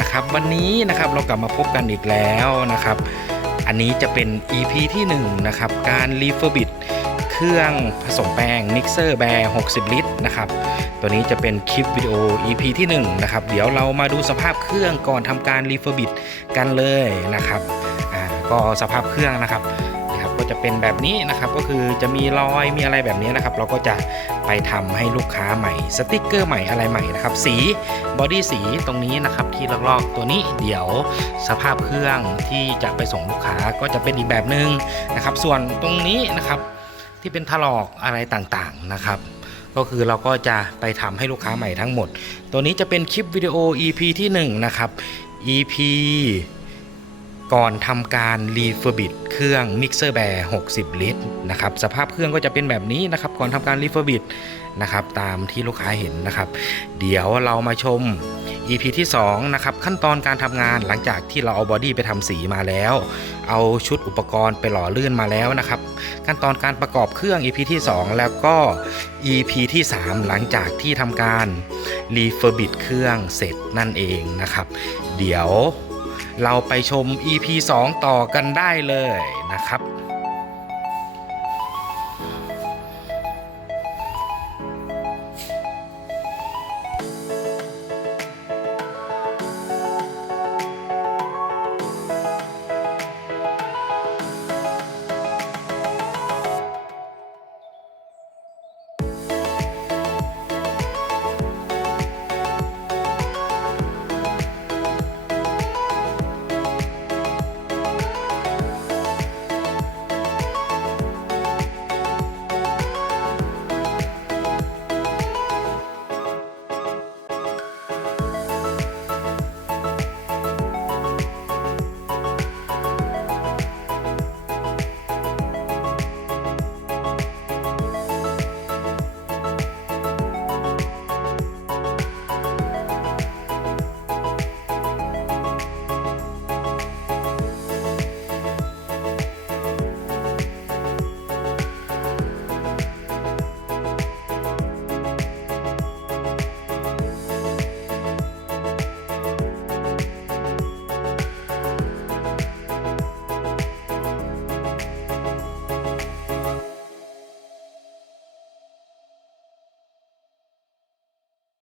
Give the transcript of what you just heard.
นะครับวันนี้นะครับเรากลับมาพบกันอีกแล้วนะครับ อันนี้จะเป็น EP ที่1นะครับการรีเฟอร์บิดเครื่องผสมแป้งมิกเซอร์แบร์60 ลิตรนะครับตัวนี้จะเป็นคลิปวิดีโอ EP ที่1นะครับเดี๋ยวเรามาดูสภาพเครื่องก่อนทำการรีเฟอร์บิดกันเลยนะครับก็สภาพเครื่องนะครับ ก็จะเป็นแบบนี้นะครับ ก็คือจะมีรอยมีอะไรแบบนี้นะครับ เราก็จะไปทำให้ลูกค้าใหม่ สติกเกอร์ใหม่อะไรใหม่นะครับ สีบอดี้สีตรงนี้นะครับ ที่ลอกๆตัวนี้เดี๋ยวสภาพเครื่องที่จะไปส่งลูกค้าก็จะเป็นอีกแบบหนึ่งนะครับ ส่วนตรงนี้นะครับที่เป็นถลอกอะไรต่างๆนะครับก็คือเราก็จะไปทำให้ลูกค้าใหม่ทั้งหมด ตัวนี้จะเป็นคลิปวิดีโอ EP ที่ 1 นะครับ EP ก่อนทำการรีเฟอร์บิดเครื่อง Mixer Bear 60 ลิตรนะครับสภาพเครื่องก็จะเป็นแบบนี้นะครับก่อนทำการรีเฟอร์บิดนะครับตามที่ลูกค้าเห็นนะครับ เดี๋ยวเรามาชม EP ที่2นะครับขั้นตอนการทำงานหลังจากที่เราเอาบอดี้ไปทำสีมาแล้ว เอาชุดอุปกรณ์ไปหล่อลื่นมาแล้วนะครับ ขั้นตอนการประกอบเครื่อง EP ที่ 2 แล้วก็ EP ที่ 3 หลังจากที่ทำการรีเฟอร์บิดเครื่องเสร็จนั่นเองนะครับ เดี๋ยว เราไปชม EP 2 ต่อกันได้เลยนะครับ